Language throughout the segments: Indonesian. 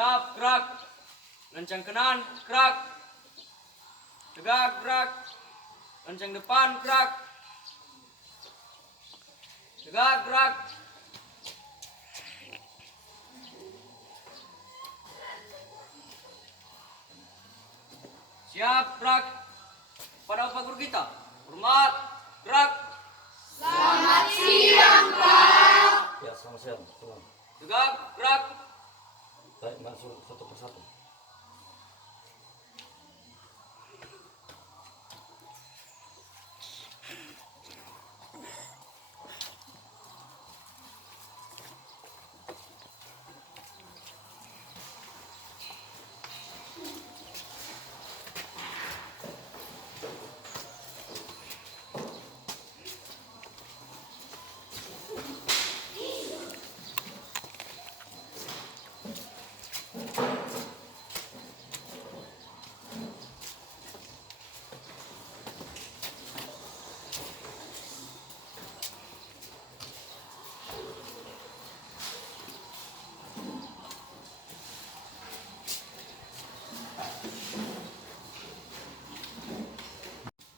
Siap, gerak. Lencang kanan, gerak. Tegak, gerak. Lencang depan, gerak. Tegak, gerak. Siap, gerak. Pada Bapak Guru kita. Hormat, gerak. Selamat siang, Pak. Ya, selamat siang. Selamat. Tegak, gerak. Baik, masuk satu persatu.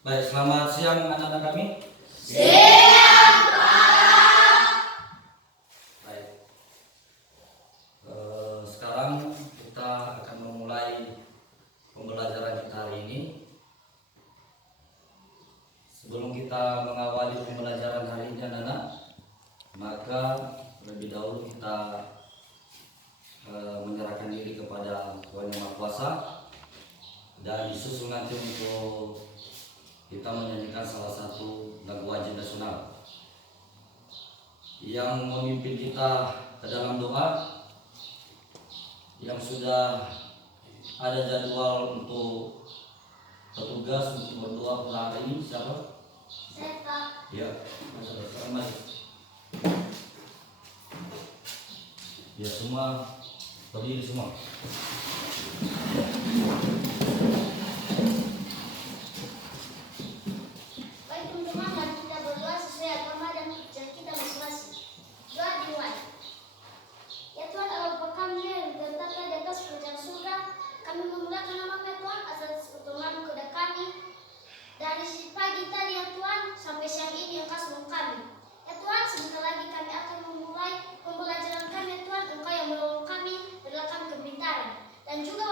Baik, selamat siang anak-anak kami. Siang, Pak. Baik. Sekarang kita akan memulai pembelajaran kita hari ini. Sebelum kita mengawali pembelajaran hari ini anak-anak, maka lebih dahulu kita menyerahkan diri kepada Tuhan Yang Maha Kuasa, dan disusul nanti untuk kita menyanyikan salah satu lagu wajib nasional. Yang memimpin kita ke dalam doa, yang sudah ada jadwal untuk petugas untuk berdoa pada hari ini, siapa? Saya, Pak. Ya, mas. Ya, semua berdiri semua. Baik teman-teman, mari kita berdoa sesuai agama dan kerjaan kita masing-masing. Doa dimulai. Ya Tuhan Allah Bapa kami yang diletakkan di atas kerajaan surga, kami memuliakan nama-Mu ya Tuhan atas pertolongan kepada kami dari pagi tadi ya Tuhan sampai siang ini Engkau selalu kami. Ya Tuhan, sebentar lagi kami akan memulai pembelajaran kami ya Tuhan. Engkau yang menolong kami, berilah kami kepintaran. Dan juga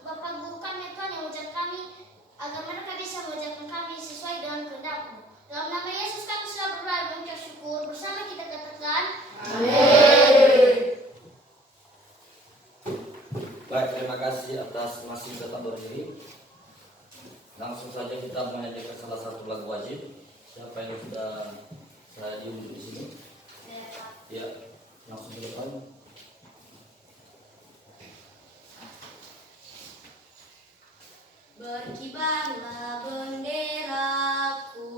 Bapak Guru kami ya Tuhan yang mengajar kami, agar mereka bisa mengajarkan kami sesuai dengan kehendak-Mu. Dalam nama Yesus kami sudah berdoa dan mengucap syukur. Bersama kita katakan, Amin. Baik, terima kasih atas masih tetap berdiri. Langsung saja kita menyanyikan salah satu lagu wajib. Siapa yang sudah saya diunjuk di sini? Ya, langsung ke depan. berkibarlah benderaku,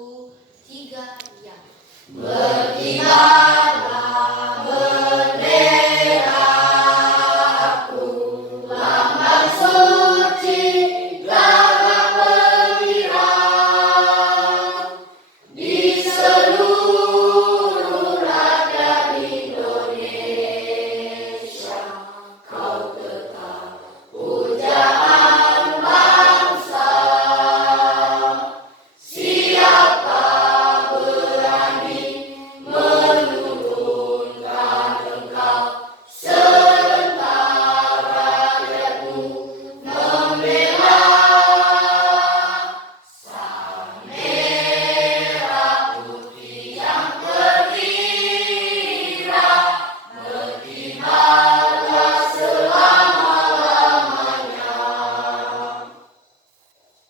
tiga ya. Berkibarlah benderaku, lambang suci gagah perwira di seluruh rakyat Indonesia. Kau tetap pujaan bangsa. Siapa berani menurunkan engkau sebentar rakyatmu membela sang merah putih yang perwira, berkibarlah selama-lamanya.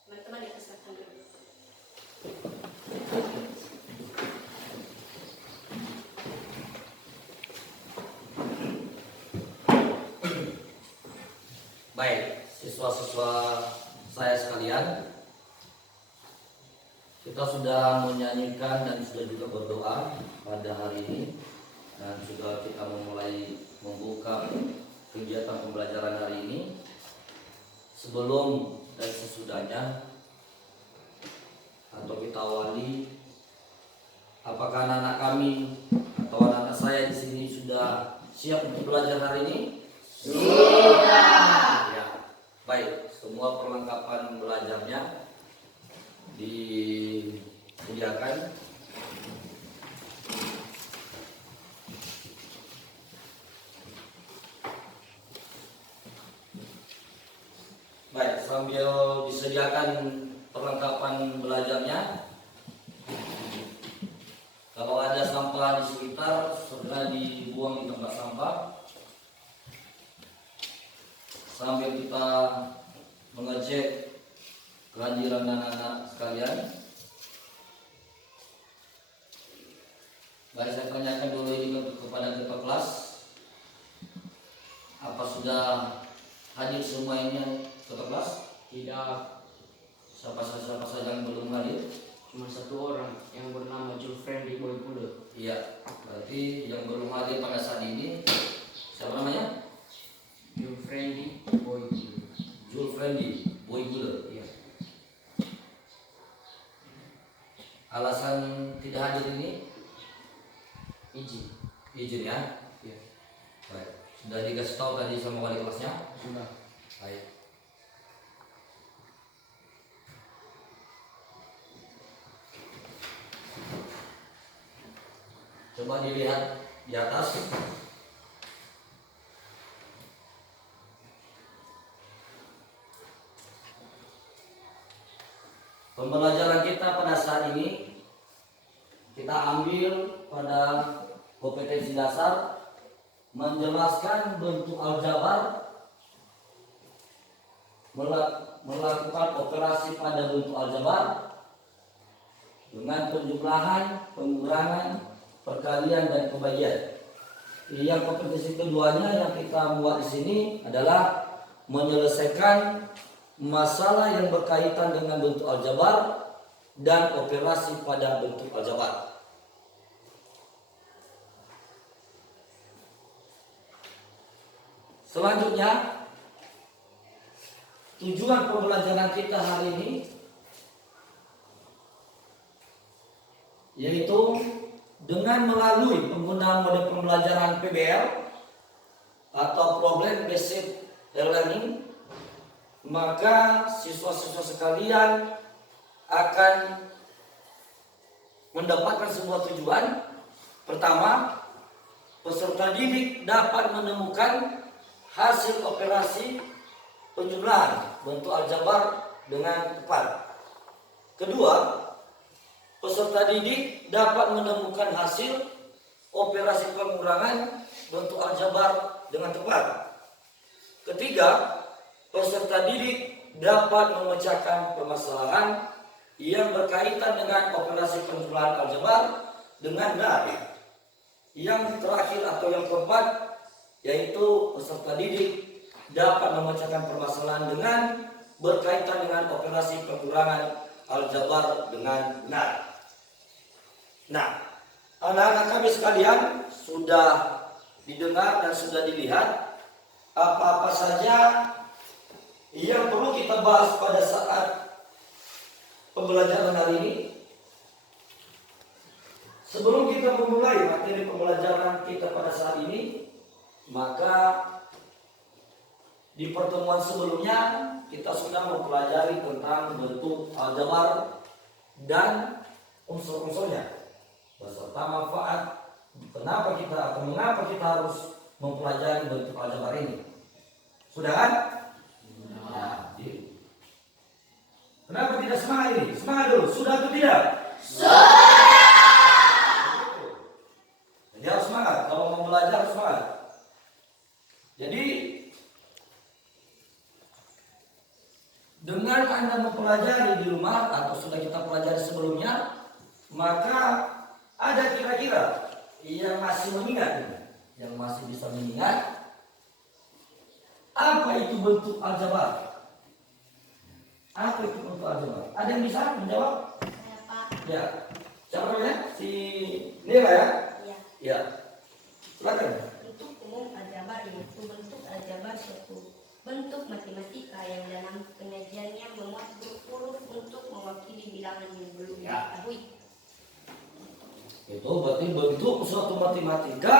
Teman-teman dipersilakan dulu. Baik, siswa-siswa saya sekalian, kita sudah menyanyikan dan sudah juga berdoa pada hari ini, dan sudah kita memulai membuka kegiatan pembelajaran hari ini. Sebelum dan sesudahnya, atau kita awali, apakah anak-anak kami atau anak-anak saya di sini sudah siap untuk belajar hari ini? Sudah. Ya, baik. Semua perlengkapan belajarnya disediakan. Baik, sambil disediakan perlengkapan belajarnya, kalau ada sampah di sekitar segera dibuang di tempat sampah. Sambil kita mengecek kehadiran anak-anak sekalian. Baik, saya tanyakan dulu ini kepada ketua kelas, apa sudah hadir semua ini ketua kelas? Tidak, Siapa saja yang belum hadir? cuma satu orang yang bernama Julfriend Boy Pule. Iya, berarti yang belum hadir pada saat ini siapa namanya? Julfriend Boy Pule. Julfriend Boy Gula. Iya. Alasan tidak hadir ini Izin. izin ya. Iya. Baik. Sudah dikasih tahu tadi sama wali kelasnya? Sudah. Baik. Coba dilihat di atas. Pembelajaran kita pada saat ini kita ambil pada kompetensi dasar menjelaskan bentuk aljabar, melakukan operasi pada bentuk aljabar dengan penjumlahan, pengurangan, perkalian dan pembagian. Yang kompetensi keduanya yang kita buat di sini adalah menyelesaikan masalah yang berkaitan dengan bentuk aljabar dan operasi pada bentuk aljabar. Selanjutnya, tujuan pembelajaran kita hari ini yaitu dengan melalui penggunaan mode pembelajaran PBL atau Problem Based Learning, maka siswa-siswa sekalian akan mendapatkan sebuah tujuan. Pertama, peserta didik dapat menemukan hasil operasi penjumlahan bentuk aljabar dengan tepat. Kedua, peserta didik dapat menemukan hasil operasi pengurangan bentuk aljabar dengan tepat. Ketiga, peserta didik dapat memecahkan permasalahan yang berkaitan dengan operasi penjumlahan aljabar dengan benar. Yang terakhir atau yang keempat, yaitu peserta didik dapat memecahkan permasalahan dengan berkaitan dengan operasi pengurangan aljabar dengan benar. Nah, anak-anak kami sekalian sudah didengar dan sudah dilihat apa-apa saja yang perlu kita bahas pada saat pembelajaran hari ini. Sebelum kita memulai materi pembelajaran kita pada saat ini, maka di pertemuan sebelumnya kita sudah mempelajari tentang bentuk aljabar dan unsur-unsurnya beserta manfaat. Mengapa kita harus mempelajari bentuk aljabar ini? Sudah kan? Nah, kenapa tidak semangat ini? Semangat dulu. Sudah atau tidak? Sudah. Jadi harus semangat. Kalau mau belajar harus semangat. Jadi dengan Anda mempelajari di rumah atau sudah kita pelajari sebelumnya, maka ada kira-kira yang masih mengingat, yang masih bisa mengingat apa itu bentuk aljabar? Apa itu bentuk aljabar? Ada yang bisa menjawab? Saya Pak. Ya. Siapa namanya? Si Nila ya? Ya. Ya. Silakan. Bentuk umum aljabar yaitu bentuk aljabar suatu bentuk matematika yang dalam penyajiannya memuat huruf-huruf untuk mewakili bilangan yang belum diketahui. Itu berarti bentuk suatu matematika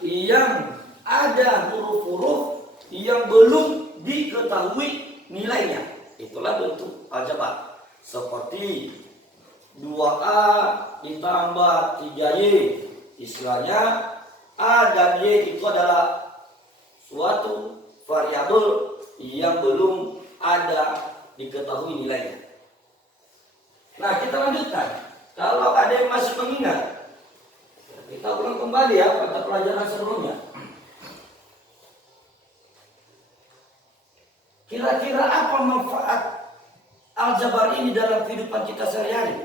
yang ada huruf-huruf yang belum diketahui nilainya. Itulah bentuk aljabar. Seperti 2A ditambah 3Y. Istilahnya A dan Y itu adalah suatu variabel yang belum ada diketahui nilainya. Nah, kita lanjutkan. Kalau ada yang masih mengingat, kita ulang kembali ya pada pelajaran sebelumnya. Kira-kira apa manfaat aljabar ini dalam kehidupan kita sehari-hari?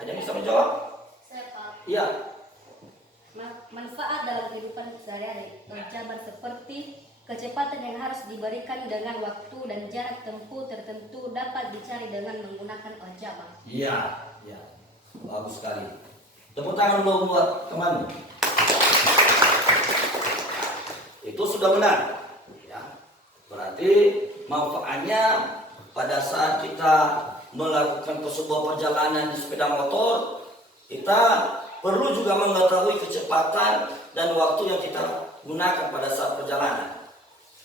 Ada yang bisa menjawab? Saya Pak. Iya. Manfaat dalam kehidupan sehari-hari aljabar seperti kecepatan yang harus diberikan dengan waktu dan jarak tempuh tertentu dapat dicari dengan menggunakan aljabar. Iya, iya. Bagus sekali. Tepuk tangan dulu buat teman. Itu sudah benar. Ya. Berarti manfaatnya pada saat kita melakukan sebuah perjalanan di sepeda motor, kita perlu juga mengetahui kecepatan dan waktu yang kita gunakan pada saat perjalanan.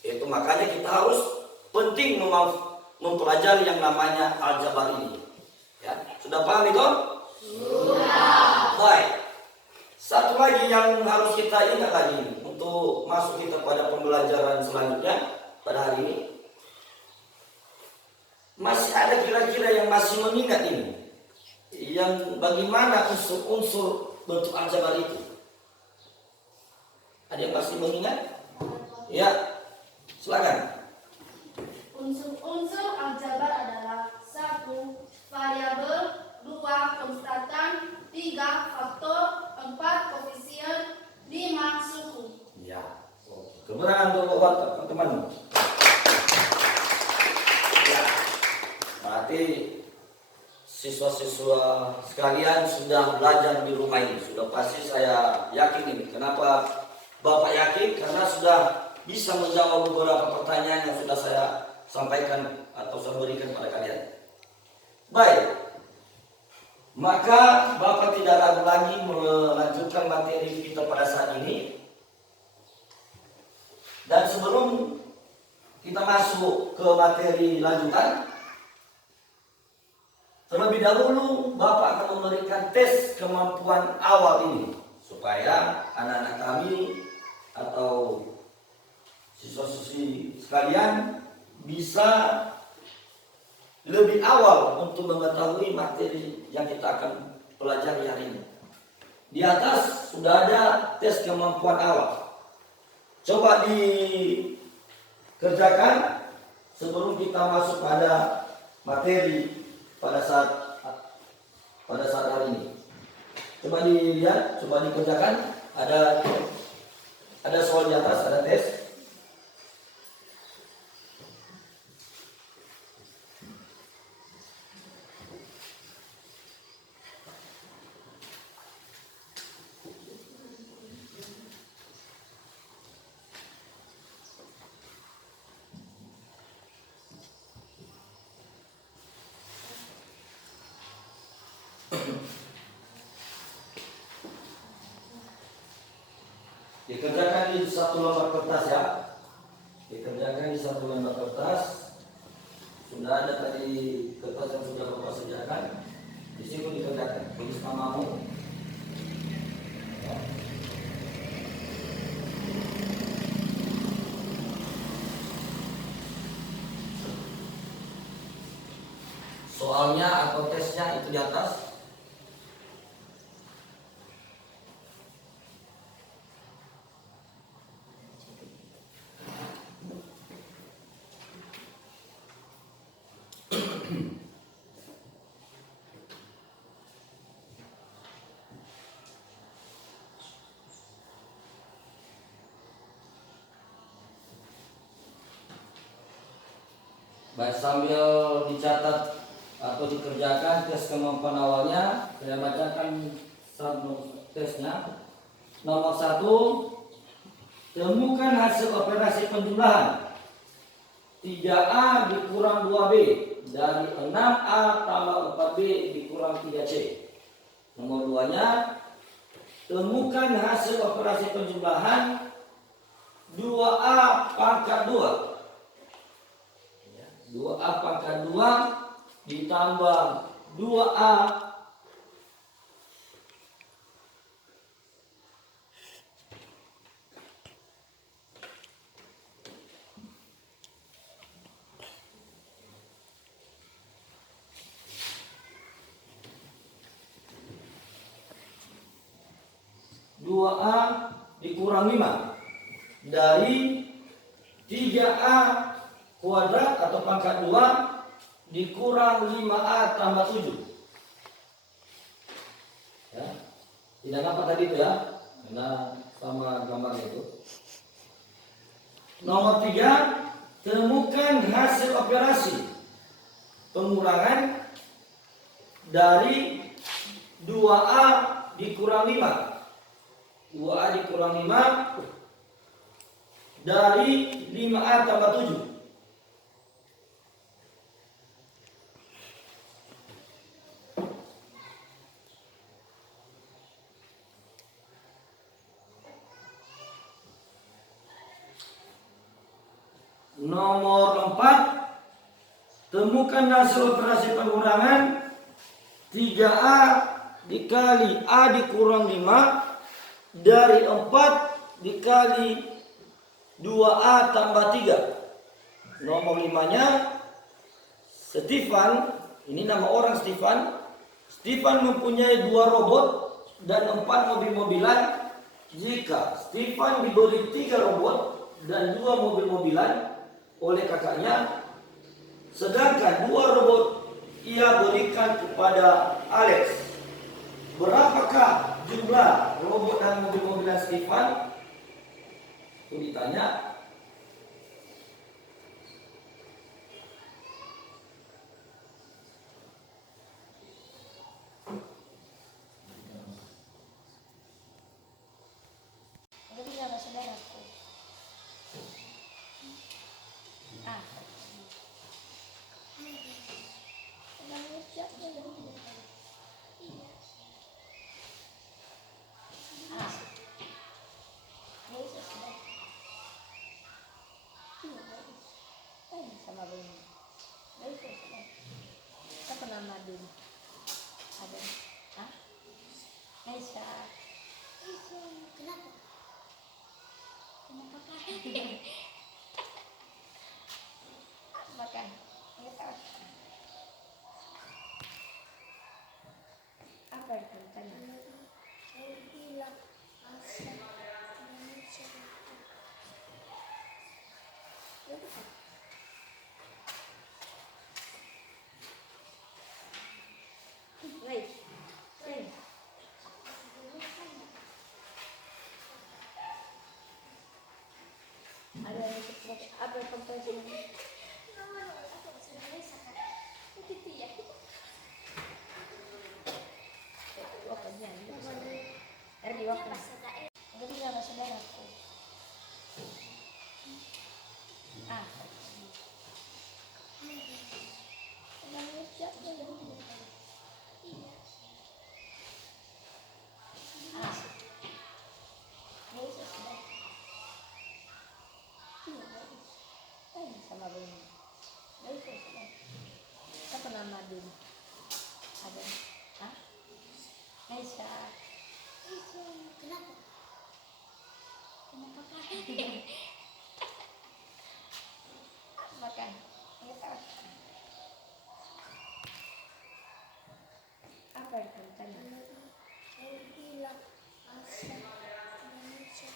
Itu makanya kita harus penting mempelajari yang namanya aljabar ini. Ya, sudah paham itu? Sudah. Baik. Satu lagi yang harus kita ingat lagi untuk masuk kita pada pembelajaran selanjutnya pada hari ini. Masih ada kira-kira yang masih mengingat ini? Yang bagaimana unsur-unsur bentuk aljabar itu? Ada yang masih mengingat? Ya, silakan. Unsur-unsur aljabar adalah 1. Variabel, 2. Konstatan, 3. Faktor, 4. Koefisien, 5. Suku. Ya, kebenaran untuk buat teman-teman. Ya, berarti siswa-siswa sekalian sudah belajar di rumah ini. Sudah pasti saya yakin ini. Kenapa Bapak yakin? Karena sudah bisa menjawab beberapa pertanyaan yang sudah saya sampaikan atau saya berikan pada kalian. Baik, maka Bapak tidak ragu lagi melanjutkan materi kita pada saat ini. Dan sebelum kita masuk ke materi lanjutan, terlebih dahulu Bapak akan memberikan tes kemampuan awal ini supaya anak-anak kami atau siswa-siswi sekalian bisa lebih awal untuk mengetahui materi yang kita akan pelajari hari ini. Di atas sudah ada tes kemampuan awal. Coba dikerjakan sebelum kita masuk pada materi pada saat hari ini. Coba dilihat, coba dikerjakan. Ada soal di atas, ada tes. Dikerjakan di satu lembar kertas ya. Dikerjakan di satu lembar kertas. Sudah ada tadi kertas yang sudah Bapak sediakan. Di situ dikerjakan. Tulis namamu. Ya. Soalnya atau tesnya itu di atas. Baik, sambil dicatat atau dikerjakan tes kemampuan awalnya, saya bacakan tesnya. Nomor 1, temukan hasil operasi penjumlahan 3A dikurang 2B dari 6A tambah 4B dikurang 3C. Nomor 2-nya, temukan hasil operasi penjumlahan 2A pangkat 2. 2A pangkat 2 ditambah 2A dikurang 5 dari 3A kuadrat atau pangkat 2 dikurang 5A tambah 7. Ya. Tidak nampak tadi itu ya, karena sama gambarnya itu. Nomor 3, temukan hasil operasi pengurangan dari 2A dikurang 5. 2A dikurang 5 dari 5A tambah 7. Nomor 4, temukan hasil operasi pengurangan 3A dikali A dikurang 5 dari 4 dikali 2A tambah 3. Nomor 5-nya Stefan, ini nama orang Stefan. Stefan mempunyai 2 robot dan 4 mobil-mobilan. Jika Stefan diberi 3 robot dan 2 mobil-mobilan oleh kakaknya, sedangkan 2 robot ia berikan kepada Alex, berapakah jumlah robot dan mobil-mobilan Stefan? Itu ditanya. Jadi saudara saudaraku. Sama begini. Apa nama dulu? Ada. Hah? Aisyah. Kenapa? Kenapa Kak? Makan. Ini tahu. Apa itu tanya? Bilang Asia Indonesia. Baik. Baik. Ada yang cepat. Apa komposisi ini? Waktunya. Di waktu. Jadi saudara saudaraku. Sama begini. Apa nama dulu? Ada. Hah? Aisyah. Kenapa? Kenapa Kak? Makan. Ini tahu. Apa itu tanya? Bilang Asia Indonesia.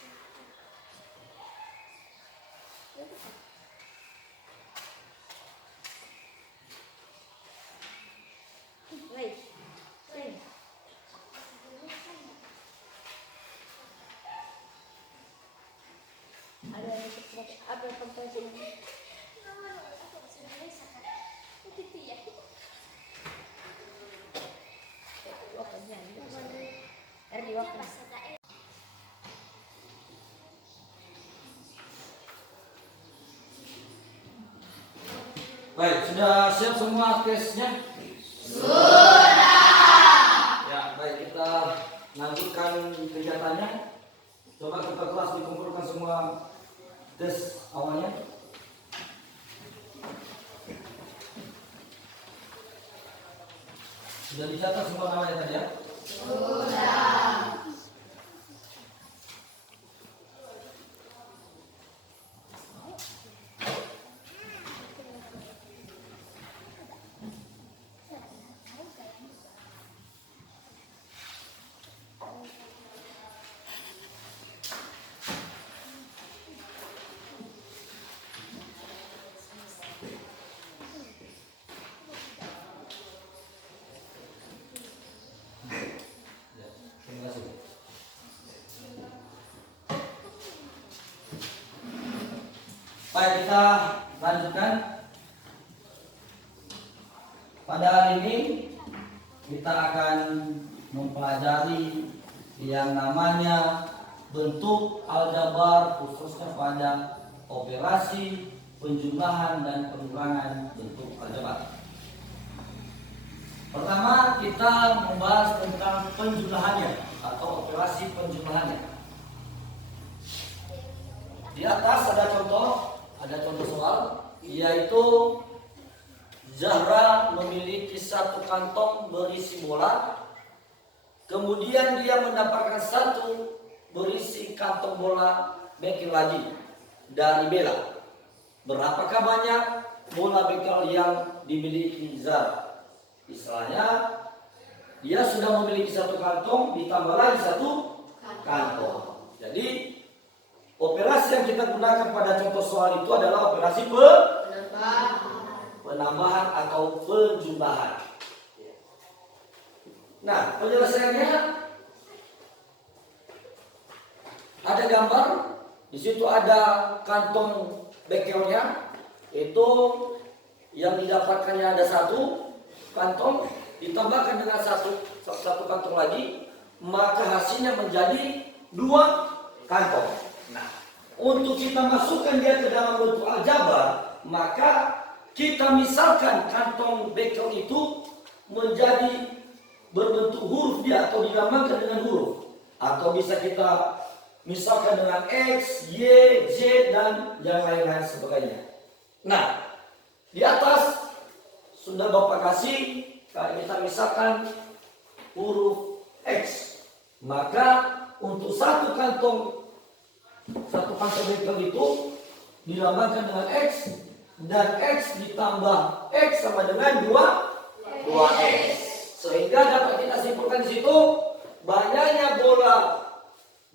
Baik. Baik. Ada yang cepat. Apa komposisi ini? Waktunya. Di waktu. Baik, sudah siap semua tesnya? Sudah. Ya, baik, kita lanjutkan kegiatannya. Coba kita kelas dikumpulkan semua tes awalnya. Sudah dicatat semua namanya tadi ya? Terima kasih. Baik, kita lanjutkan. Pada hari ini kita akan mempelajari yang namanya bentuk aljabar, khususnya pada operasi penjumlahan dan pengurangan bentuk aljabar. Pertama, kita membahas tentang penjumlahannya atau operasi penjumlahannya. Di atas ada contoh soal, yaitu Zahra memiliki satu kantong berisi bola, kemudian dia mendapatkan satu berisi kantong bola bekel lagi dari Bella. Berapakah banyak bola bekel yang dimiliki Zahra? Misalnya, dia sudah memiliki satu kantong, ditambah lagi satu kantong. Jadi, operasi yang kita gunakan pada contoh soal itu adalah operasi penambahan atau penjumlahan. Nah, penyelesaiannya ada gambar. Di situ ada kantong bekelnya, itu yang didapatkannya ada satu kantong, ditambahkan dengan satu kantong lagi, maka hasilnya menjadi 2 kantong. Nah, untuk kita masukkan dia ke dalam bentuk aljabar, maka kita misalkan kantong bekel itu menjadi berbentuk huruf dia atau dilambangkan dengan huruf, atau bisa kita misalkan dengan X, Y, Z dan yang lain-lain sebagainya. Nah, di atas sudah Bapak kasih, kita misalkan huruf X, maka untuk satu kantong bekel itu dilambangkan dengan X, dan X ditambah X sama dengan 2X, sehingga dapat kita simpulkan di situ banyaknya bola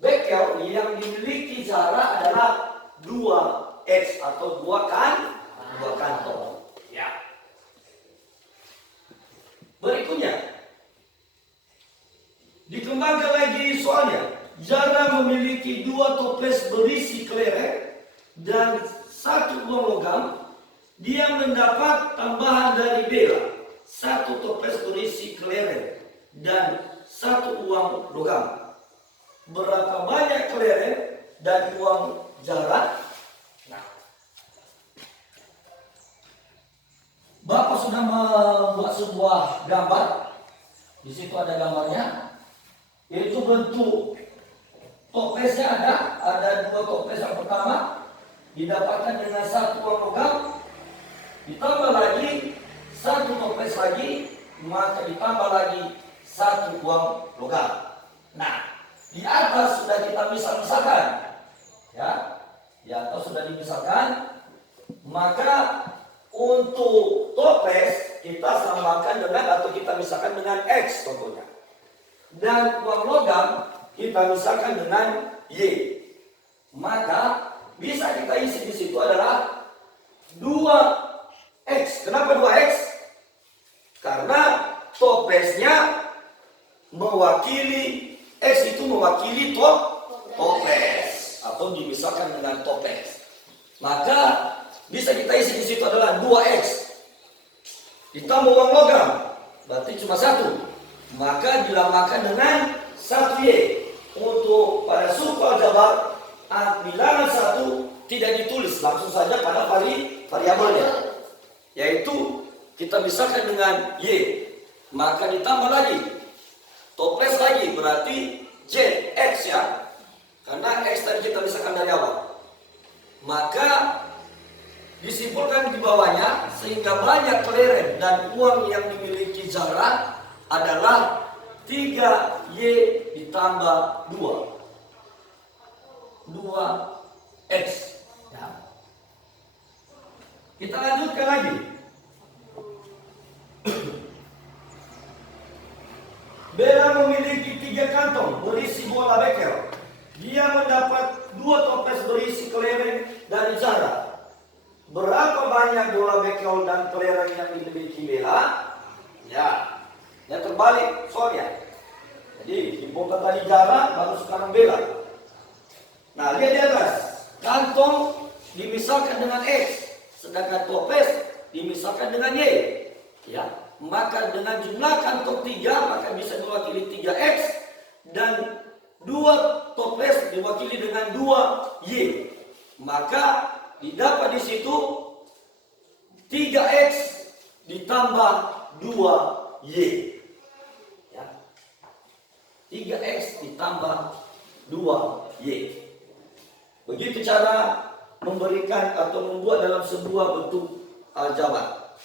bekel yang dimiliki Zahra adalah 2X atau 2 kantong. Ya. Berikutnya, dikembangkan lagi soalnya. Zahra memiliki 2 toples berisi kelereng dan 1 uang logam. Dia mendapat tambahan dari Bella, 1 toples berisi kelereng dan 1 uang logam. Berapa banyak kelereng dan uang Zahra? Nah, Bapak sudah membuat sebuah gambar. Di situ ada gambarnya. Itu bentuk toplesnya ada 2 toples. Yang pertama didapatkan dengan 1 uang logam, ditambah lagi 1 toples lagi, maka ditambah lagi 1 uang logam. Nah, di atas sudah kita misal-misalkan, ya, di atas sudah dimisahkan, maka untuk toples kita samakan dengan atau kita misalkan dengan X contohnya, dan uang logam kita misalkan dengan Y, maka bisa kita isi di situ adalah 2X. Kenapa 2X? Karena toplesnya mewakili X, itu mewakili toples atau dimisahkan dengan toples. Maka bisa kita isi di situ adalah 2X ditambah uang logam, berarti cuma 1. Maka dilambangkan dengan 1Y. Untuk pada suku aljabar, bilangan 1 tidak ditulis, langsung saja pada variabelnya, yaitu kita misalkan dengan Y, maka ditambah lagi toples lagi, berarti Z, X ya, karena X tadi kita misalkan dari awal. maka disimpulkan di bawahnya sehingga banyak kelereng dan uang yang dimiliki Zara adalah 3Y ditambah 2X. Ya. Kita lanjutkan lagi. Bella memiliki 3 kantong berisi bola bekel. Dia mendapat 2 toples berisi kelereng dari Zara. Berapa banyak bola bekel dan kelereng yang dimiliki Bella? Ya, yang terbalik soalnya. Jadi dibongkar tadi Zara, baru sekarang Bella. Nah, lihat di atas. Kantong dimisalkan dengan X, sedangkan toples dimisalkan dengan Y. Ya, maka dengan jumlah kantong 3 maka bisa diwakili 3X dan 2 toples diwakili dengan 2Y. Maka didapat di situ 3X ditambah 2Y. Ya. 3X ditambah 2Y. Begitu cara memberikan atau membuat dalam sebuah bentuk aljabar.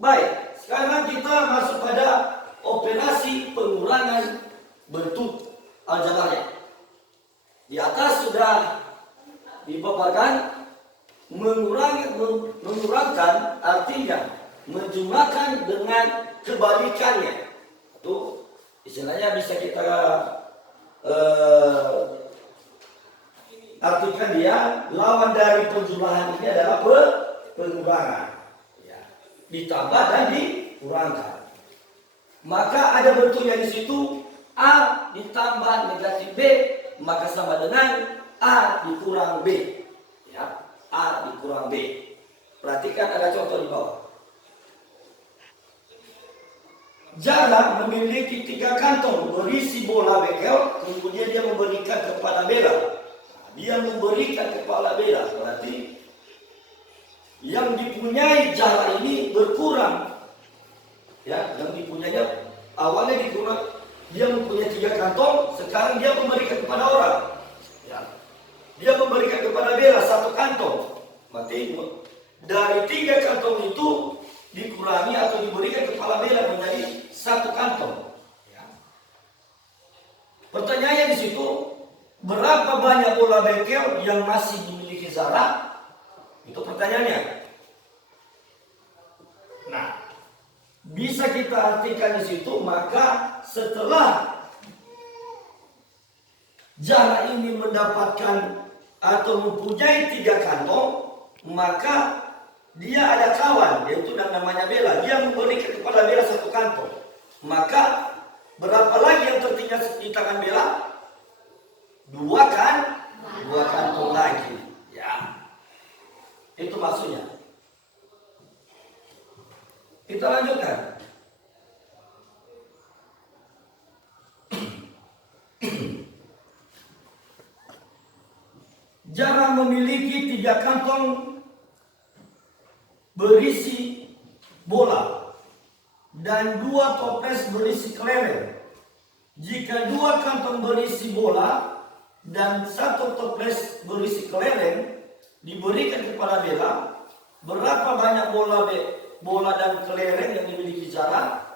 Baik, sekarang kita masuk pada operasi pengurangan bentuk aljabarnya. Di atas sudah dipaparkan mengurangkan artinya menjumlahkan dengan kebalikannya. Itu istilahnya bisa kita artikan dia lawan dari penjumlahan ini adalah pengurangan. Ya. Ditambah dan dikurangkan. Maka ada bentuknya di situ A ditambah negatif B maka sama dengan A dikurang B. Ya, A dikurang B. Perhatikan ada contoh di bawah. Zara memiliki 3 kantong berisi bola bekel, kemudian dia memberikan kepada Bella. Dia memberikan kepada Bella, berarti yang dipunyai Zara ini berkurang. Ya, yang dipunyainya awalnya dikurang. Dia mempunyai 3 kantong, sekarang dia memberikan kepada orang. Ya. Dia memberikan kepada Bella 1 kantong. Berarti dari 3 kantong itu dikurangi atau diberikan kepada Bella menjadi 1 kantong. Ya. Pertanyaannya di situ, berapa banyak bola bekel yang masih dimiliki Zara? Itu pertanyaannya. Nah, bisa kita artikan di situ, maka setelah Zara ini mendapatkan atau mempunyai 3 kantong, maka dia ada kawan, yaitu namanya Bella. Dia memberikan kepada Bella 1 kantong. Maka berapa lagi yang tertinggal di tangan Bella? 2 kan? 2 kantong lagi. Ya, itu maksudnya. Kita lanjutkan. Zara memiliki 3 kantong berisi bola dan 2 toples berisi kelereng. Jika 2 kantong berisi bola dan 1 toples berisi kelereng diberikan kepada Bella, berapa banyak bola dan kelereng yang dimiliki Zara?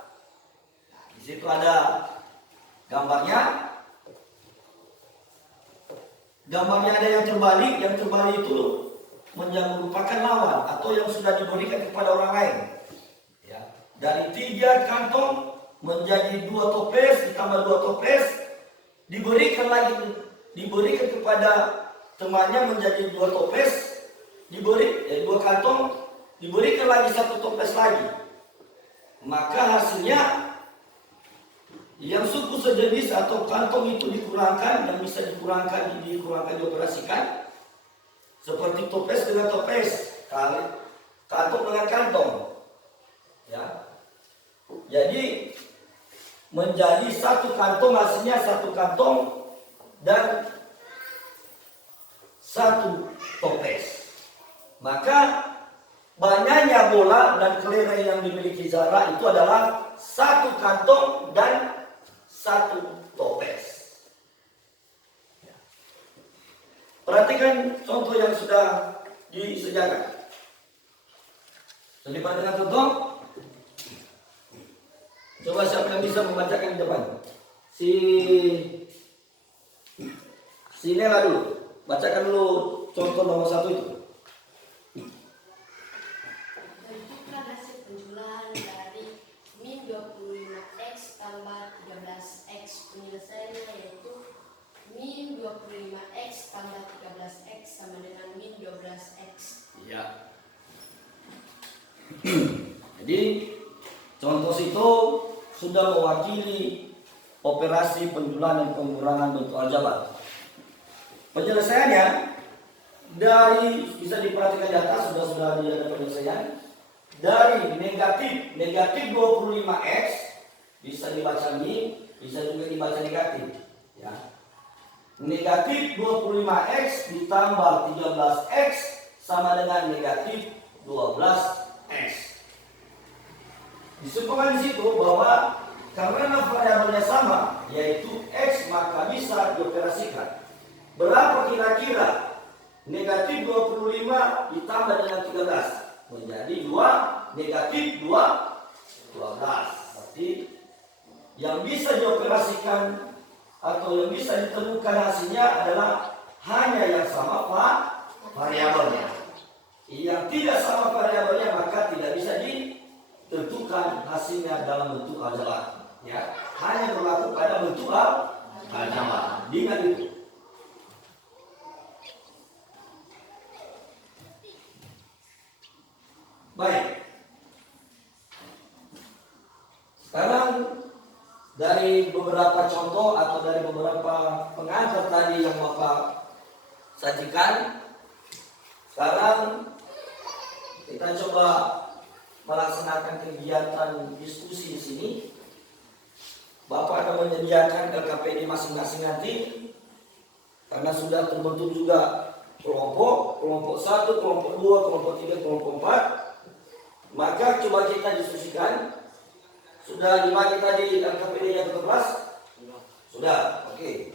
Di situ ada gambarnya. Gambarnya ada yang terbalik itu merupakan lawan atau yang sudah diberikan kepada orang lain. Ya. Dari 3 kantong menjadi 2 toples ditambah 2 toples diberikan kepada temannya menjadi 2 toples, 2 kantong, diberikan lagi 1 toples lagi. Maka hasilnya yang suku sejenis atau kantong itu dikurangkan dan bisa dikurangkan dioperasikan seperti toples dengan toples, kantong dengan kantong. Ya. Jadi menjadi 1 kantong, hasilnya 1 kantong dan 1 toples. Maka banyaknya bola dan kelereng yang dimiliki Zara itu adalah 1 kantong dan 1 toples. Perhatikan contoh yang sudah disediakan. Sudah diperhatikan contoh? Coba siapa yang bisa membacakan di depan? Si Nela dulu. Bacakan dulu contoh nomor 1 itu. Tentukan hasil penjumlahan dari min 25x tambah 13x. Penyelesaiannya yaitu min 25x tambah 13x sama dengan min 12x. Iya. Jadi contoh situ sudah mewakili operasi penjumlahan dan pengurangan bentuk aljabar. Penyelesaiannya dari bisa diperhatikan di atas sudah ada penyelesaian dari negatif 25x bisa dibaca min, bisa juga dibaca negatif. Ya. Negatif 25x ditambah 13x sama dengan negatif 12x. Disimpulkan di situ bahwa karena variabelnya sama, yaitu x, maka bisa dioperasikan. Berapa kira-kira negatif 25 ditambah dengan 13? Menjadi 2 negatif 12. Berarti yang bisa dioperasikan atau yang bisa ditemukan hasilnya adalah hanya yang sama variabelnya. Yang tidak sama variabelnya maka tidak bisa ditentukan hasilnya dalam bentuk aljabar. Ya, hanya berlaku pada bentuk aljabar. Ingat itu. Baik. Sekarang dari beberapa contoh atau dari beberapa pengantar tadi yang Bapak sajikan, sekarang kita coba melaksanakan kegiatan diskusi di sini. Bapak akan menyediakan LKPD masing-masing nanti karena sudah terbentuk juga kelompok 1, kelompok 2, kelompok 3, kelompok 4. Maka coba kita diskusikan. Sudah dibagi tadi LKPD-nya ke kelas? Sudah, oke.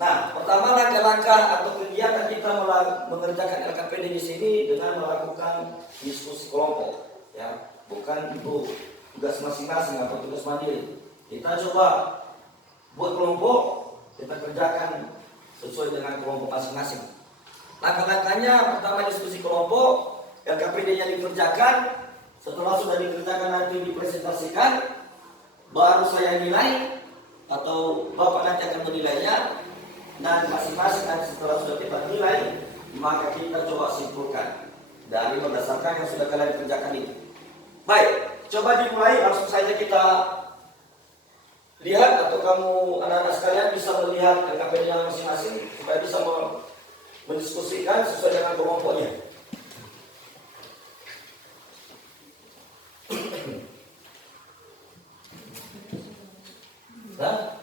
Nah, pertama langkah-langkah atau kegiatan kita mengerjakan LKPD di sini dengan melakukan diskusi kelompok, ya, bukan itu tugas masing-masing atau tugas mandiri. Kita coba buat kelompok, kita kerjakan sesuai dengan kelompok masing-masing. Langkah-langkahnya pertama diskusi kelompok, LKPD-nya dikerjakan. Setelah sudah dikerjakan nanti dipresentasikan, baru saya nilai atau Bapak nanti akan menilainya, dan masing-masing nanti setelah sudah kita nilai, maka kita coba simpulkan dari berdasarkan yang sudah kalian kerjakan itu. Baik, coba dimulai, langsung saja kita lihat atau kamu anak-anak sekalian bisa melihat LKPD yang masing-masing supaya bisa mendiskusikan sesuai dengan kelompoknya. Nah,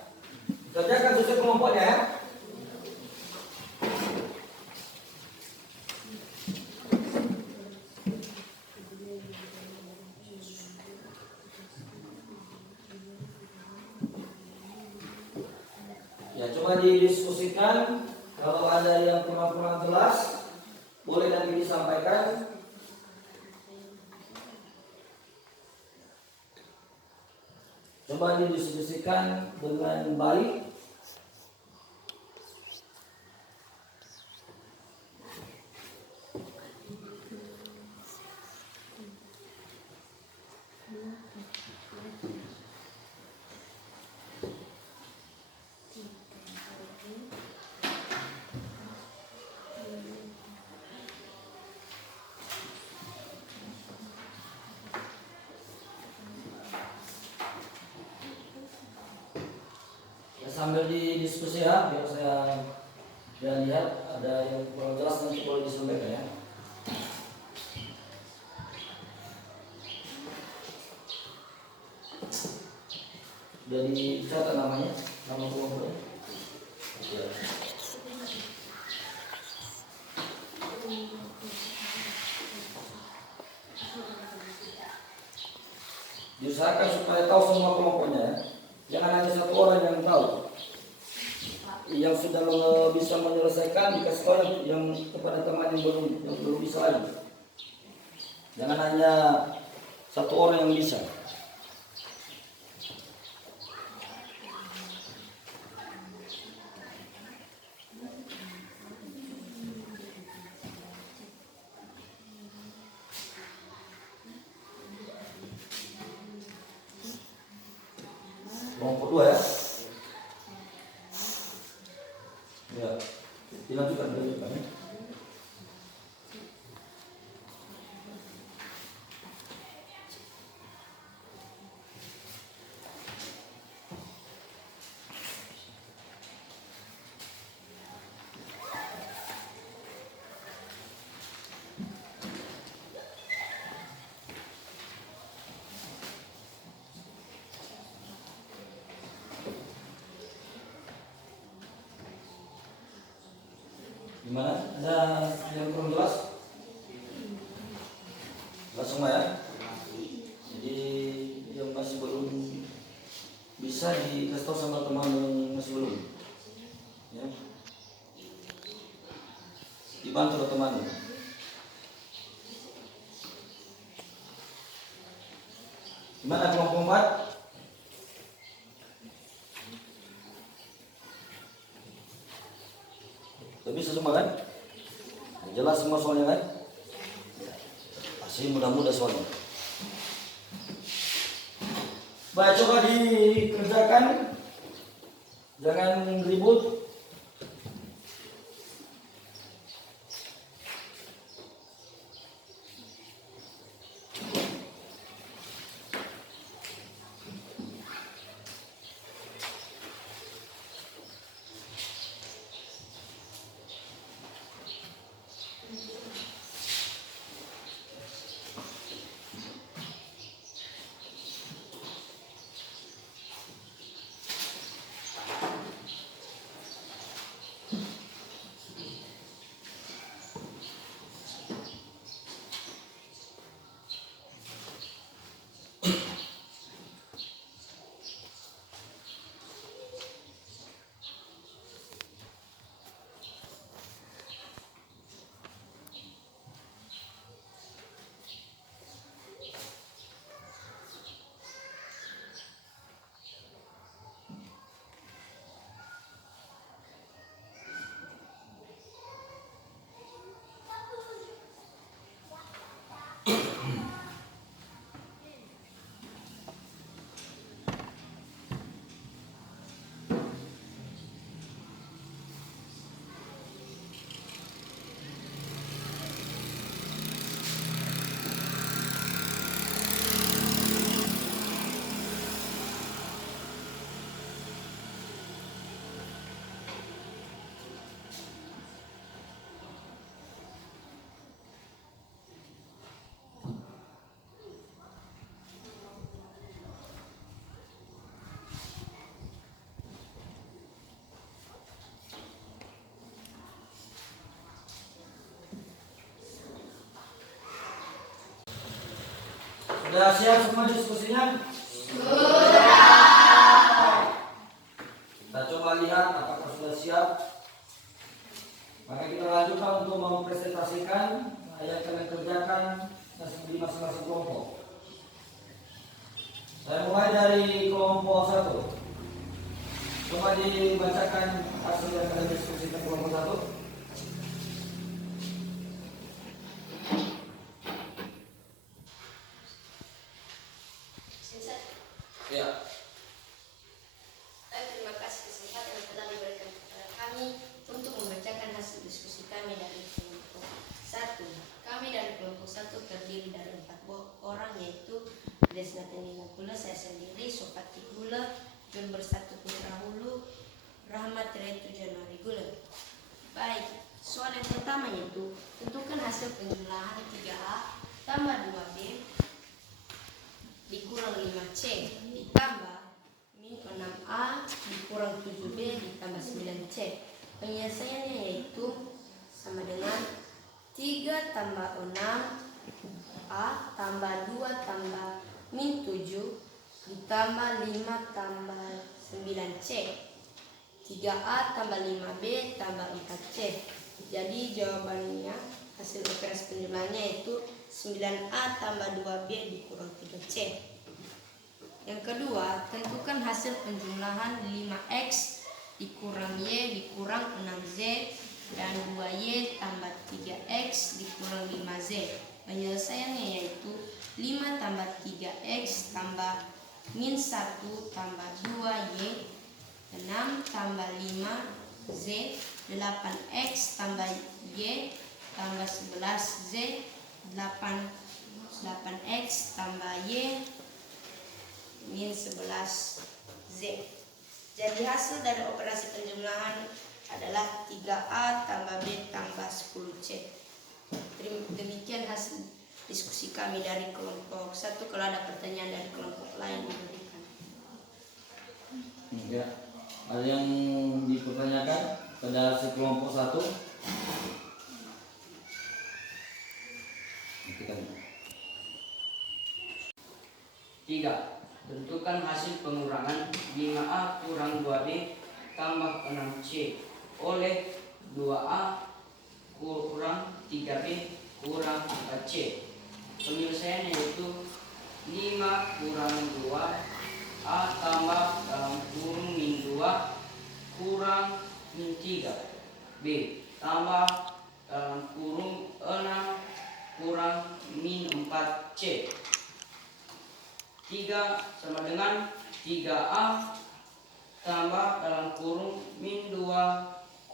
kerjakan sesuai kelompoknya ya. Ya, coba didiskusikan. Kalau ada yang kurang jelas, boleh nanti disampaikan. Coba didiskusikan dengan baik. Sambil didiskusi ya, biar saya lihat ada yang kurang jelas nanti boleh disampaikan ya. Jadi catat namanya, nama kelompoknya. Diusahakan supaya tahu semua kelompoknya ya. Jangan hanya satu orang yang tahu. yang sudah bisa menyelesaikan dikasih tahu yang kepada teman yang belum bisa lagi. Jangan hanya satu orang yang bisa. Kelompok 2 ya. Ya, dilanjutkan ya. Gimana? Ada yang kurang jelas? Jelas semua ya? Jadi yang masih belum bisa dikasih tahu sama teman yang masih belum ya. Dibantu oleh teman. Gimana kelompok 4? Bisa semua kan? Jelas semua soalnya kan? Pasti mudah-mudah soalnya. Baik, coba dikerjakan. Jangan ribut. Sudah siap semua diskusinya? Sudah. Kita coba lihat apakah sudah siap. Maka kita lanjutkan untuk mempresentasikan yang kalian kerjakan di masing-masing kelompok. Saya mulai dari kelompok 1. Coba dibacakan hasil yang kalian diskusikan kelompok 1. Ya. Terima kasih kesempatan yang telah diberikan kepada kami untuk membacakan hasil diskusi kami dari kelompok 1. Kami dari kelompok 1 terdiri dari 4 orang, yaitu Desnatani Gula, saya sendiri, Sopati Gula, John Bersatu Putra Hulu, Rahmat Retu Januari Gula. Baik, soal yang pertama yaitu tentukan hasil penjumlahan 3A tambah 2B dikurang 5C ditambah min 6A dikurang 7B ditambah 9C. Penyelesaiannya yaitu sama dengan 3 tambah 6A tambah 2 tambah min 7 ditambah 5 tambah 9C. 3A tambah 5B tambah 4C. Jadi jawabannya hasil operasi penjumlahannya itu 9A tambah 2B dikurang 3C. Yang kedua, tentukan hasil penjumlahan 5X dikurang Y dikurang 6Z dan 2Y tambah 3X dikurang 5Z. Penyelesaiannya yaitu 5 tambah 3X tambah min 1 tambah 2Y, 6 tambah 5Z, 8X tambah Y tambah 11Z, 8X tambah Y min 11Z. Jadi hasil dari operasi penjumlahan adalah 3A tambah B tambah 10C. Demikian hasil diskusi kami dari kelompok 1. Kalau ada pertanyaan dari kelompok lain diberikan. Ya, ada yang dipertanyakan pada si kelompok 1? Tiga. Tentukan hasil pengurangan 5A kurang 2B tambah 6C oleh 2A kurang 3B kurang 4C. Penyelesaiannya yaitu 5 kurang 2A tambah dalam kurung min 2 kurang min 3B tambah dalam kurung 6 kurang min 4C. 3 sama dengan 3A tambah dalam kurung min 2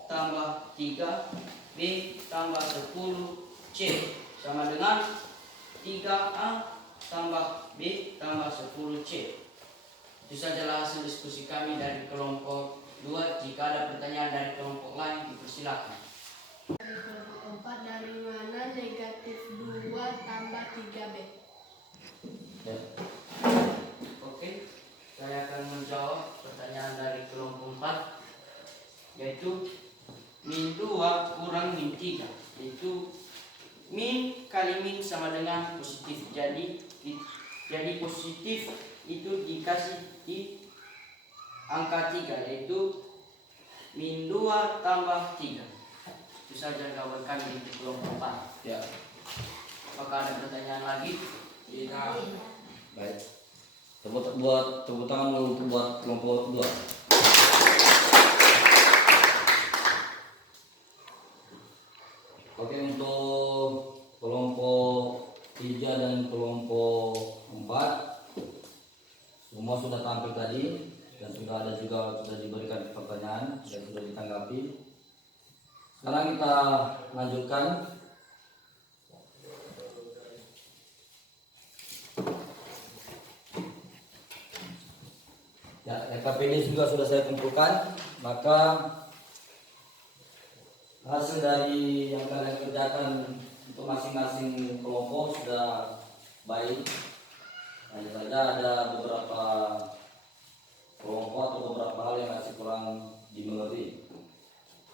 tambah 3B tambah 10C sama dengan 3A tambah B tambah 10C. Itu sajalah hasil diskusi kami dari kelompok 2. Jika ada pertanyaan dari kelompok lain dipersilakan. Dari kelompok 4, dari mana negatif 2 tambah 3B? Ya. Oke, saya akan menjawab pertanyaan dari kelompok 4, yaitu min 2 kurang min 3, yaitu min kali min sama dengan positif. Jadi positif itu dikasih di angka 3, yaitu min 2 tambah 3. Itu saja jawaban kami di kelompok 4. Ya. Apakah ada pertanyaan lagi? Tidak. Baik. Tepuk tangan untuk buat kelompok 2. Oke, untuk kelompok 3 dan kelompok 4 semua sudah tampil tadi dan sudah diberikan pertanyaan dan sudah ditanggapi. Sekarang kita lanjutkan. Ya, LKPD juga sudah saya kumpulkan, maka hasil dari yang kalian kerjakan untuk masing-masing kelompok sudah baik. Hanya saja ada beberapa kelompok atau beberapa hal yang masih kurang dimengerti.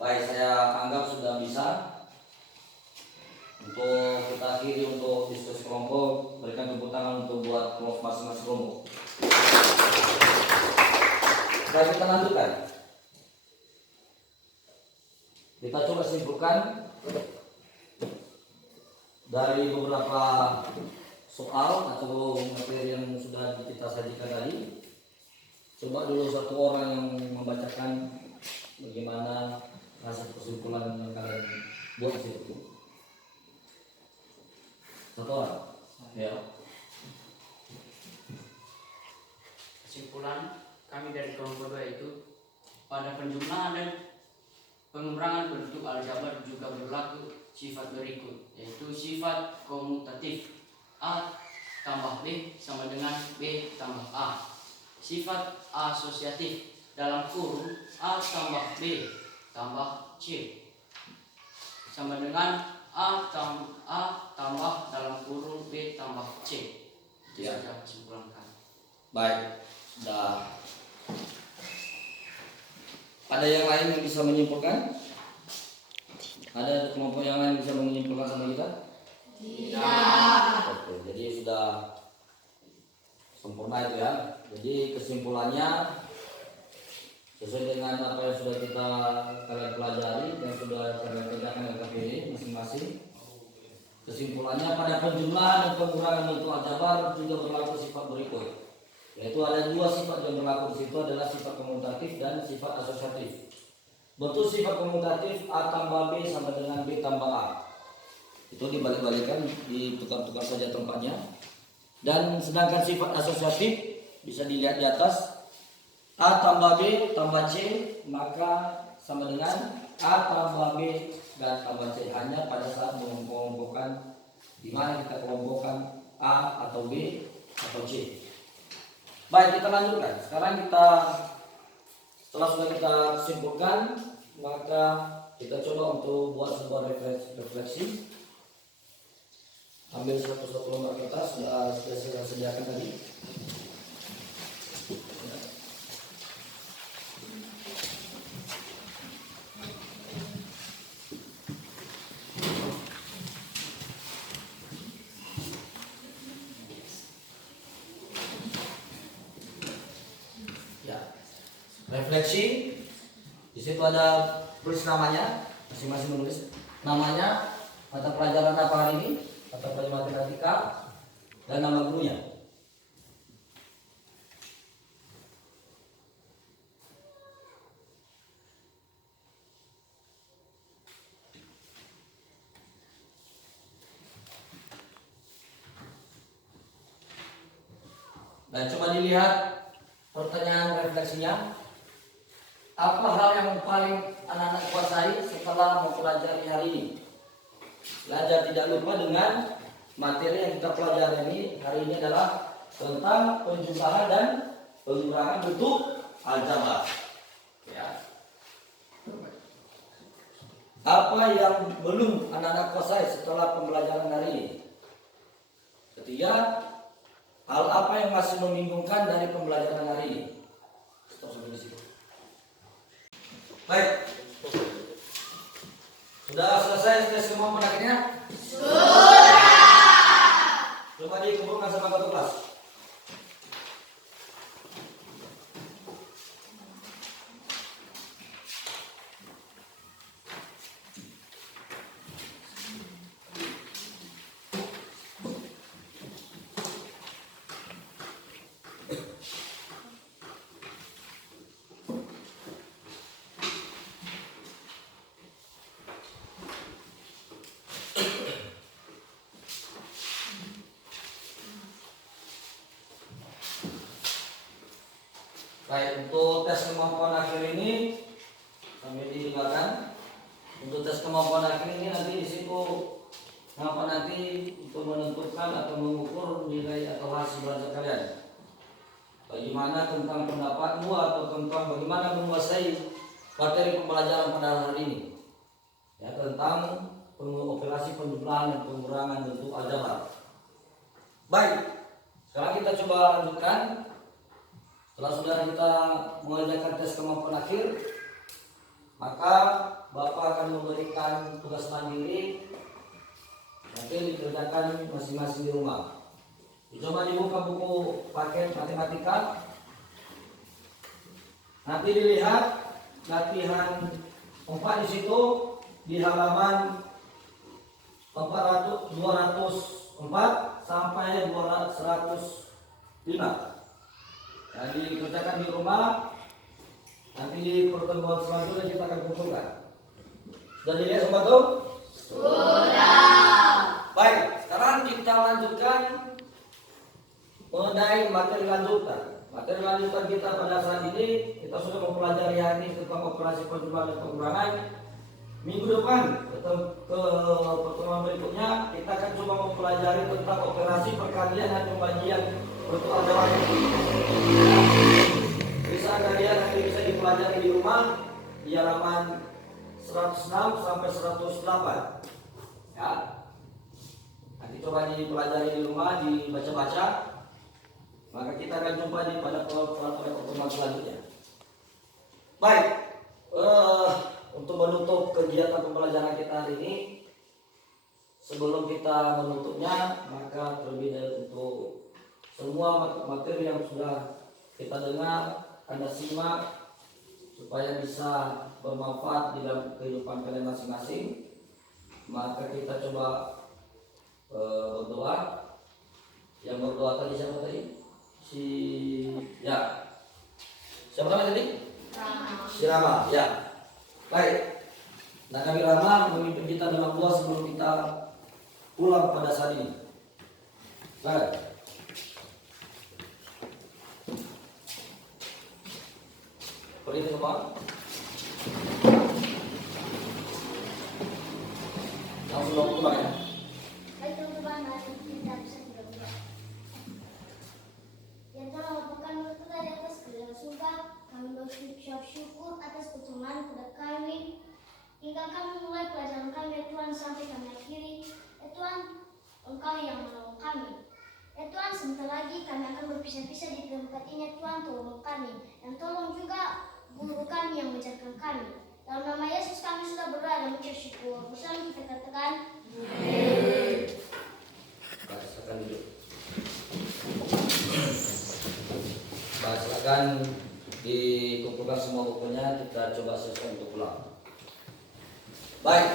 Baik, saya anggap sudah bisa. Untuk kita akhiri untuk diskusi kelompok, berikan tepuk tangan untuk buat kelompok masing-masing kelompok. Baik, kita lanjutkan. Kita coba simpulkan dari beberapa soal atau materi yang sudah kita sajikan tadi. Coba dulu satu orang yang membacakan bagaimana hasil kesimpulan yang kalian buat di situ. Satu orang. Ya. Kesimpulan kami dari kelompok 2 itu pada penjumlahan dan pengurangan bentuk aljabar juga berlaku sifat berikut, yaitu sifat komutatif A tambah B sama dengan B tambah A, sifat asosiatif dalam kurung A tambah B tambah C sama dengan A tambah dalam kurung B tambah C. Itu Ya. saja kesimpulan kami. Baik, sudah. Ada yang lain yang bisa menyimpulkan? Ada kelompok yang lain yang bisa menyimpulkan sama kita? Tidak. Oke, jadi sudah sempurna itu ya. Jadi kesimpulannya sesuai dengan apa yang sudah kalian pelajari dan sudah kalian kerjakan dengan KPI masing-masing. Kesimpulannya, pada penjumlahan dan pengurangan bentuk aljabar juga berlaku sifat berikut, yaitu ada dua sifat yang berlaku di situ adalah sifat komutatif dan sifat asosiatif. Bentuk sifat komutatif A tambah B sama dengan B tambah A. Itu dibalik-balikan, ditukar-tukar saja tempatnya. Dan sedangkan sifat asosiatif bisa dilihat di atas, A tambah B tambah C maka sama dengan A tambah B dan tambah C, hanya pada saat mengelompokkan di mana kita kelompokkan A atau B atau C. Baik, kita lanjutkan. Sekarang setelah sudah kita simpulkan, maka kita coba untuk buat sebuah refleksi. Ambil satu lembar kertas sudah saya sediakan tadi. Ya, refleksi. Di situ ada tulis namanya, masing-masing menulis namanya, mata pelajaran apa hari ini, mata pelajaran matematika, dan nama gurunya. Dan coba dilihat pertanyaan refleksinya. Apa hal yang paling anak-anak kuasai setelah mempelajari hari ini? Belajar tidak lupa dengan materi yang kita pelajari ini hari ini adalah tentang penjumlahan dan pengurangan bentuk aljabar. Ya. Apa yang belum anak-anak kuasai setelah pembelajaran hari ini? Ketiga, hal apa yang masih membingungkan dari pembelajaran hari ini? Stop sampai di situ. Baik. Sudah selesai tes kemampuan akhirnya? Sudah. Coba dikumpulkan sama satu kelas. Baik, untuk tes kemampuan akhir ini sampai di belakang. Untuk tes kemampuan akhir ini nanti di situ nanti untuk menentukan atau mengukur nilai atau hasil belajar kalian. Bagaimana tentang pendapatmu atau tentang bagaimana menguasai materi pembelajaran pada hari ini. Ya, tentang operasi penjumlahan dan pengurangan bentuk aljabar. Baik, sekarang kita coba lanjutkan. Setelah sudah kita mengerjakan tes kemampuan akhir, maka Bapak akan memberikan tugas mandiri, nanti dikerjakan masing-masing di rumah. Coba dibuka buku paket matematika, nanti dilihat latihan 4 di situ di halaman 204 sampai 205. Jadi dikerjakan di rumah, nanti di pertemuan selanjutnya kita akan kumpulkan. Sudah dilihat semua tuh? Sudah. Baik, sekarang kita lanjutkan mengenai materi lanjutan. Materi lanjutan kita pada saat ini, kita sudah mempelajari hari ini tentang operasi penjumlahan dan pengurangan. Minggu depan ke pertemuan berikutnya kita akan coba mempelajari tentang operasi perkalian dan pembagian bentuk aljabar. Bisa kalian nanti bisa dipelajari di rumah di halaman 106 sampai 108. Ya. Nanti coba dipelajari di rumah, dibaca-baca. Maka kita akan jumpa pada pertemuan selanjutnya. Baik. Untuk menutup kegiatan pembelajaran kita hari ini, sebelum kita menutupnya, maka terlebih dahulu untuk semua materi yang sudah kita dengar, Anda simak, supaya bisa bermanfaat di dalam kehidupan kalian masing-masing, maka kita coba berdoa. Yang berdoa tadi siapa tadi? Siapa namanya tadi? Si Rama. Ya. Baik. Nah, kami Rama memimpin kita dalam doa sebelum kita pulang pada saat ini. Baik. Berdiri semua. Langsung pulang ya. Baik teman-teman, mari kita bisa berdoa. Yang telah melakukan berkat di atas segala surga, kami berucap syukur atas pertolongan kepada kami hingga kami mulai pelajaran kami ya Tuhan sampai kami akhiri. Ya Tuhan, Engkau yang menolong kami. Ya Tuhan, sebentar lagi kami akan berpisah-pisah di tempat ini. Ya Tuhan, tolong kami dan tolong juga guru kami yang mengajarkan kami. Dalam nama Yesus kami sudah berdoa dan mengucap syukur. Bersama kita katakan, Baik, silakan duduk. Baik, silakan dikumpulkan semua bukunya, kita coba selesai untuk pulang. Baik,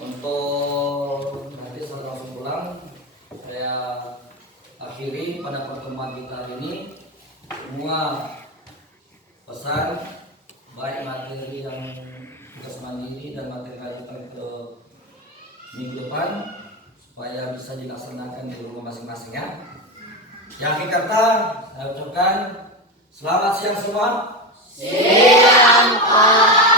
untuk nanti setelah langsung pulang, saya akhiri pada pertemuan kita hari ini. Semua pesan, baik materi yang tugas mandiri dan materi lanjutan ke minggu depan, supaya bisa dilaksanakan di rumah masing-masing ya. Yang akhir kata, saya ucapkan selamat siang semua. Siang, Pak.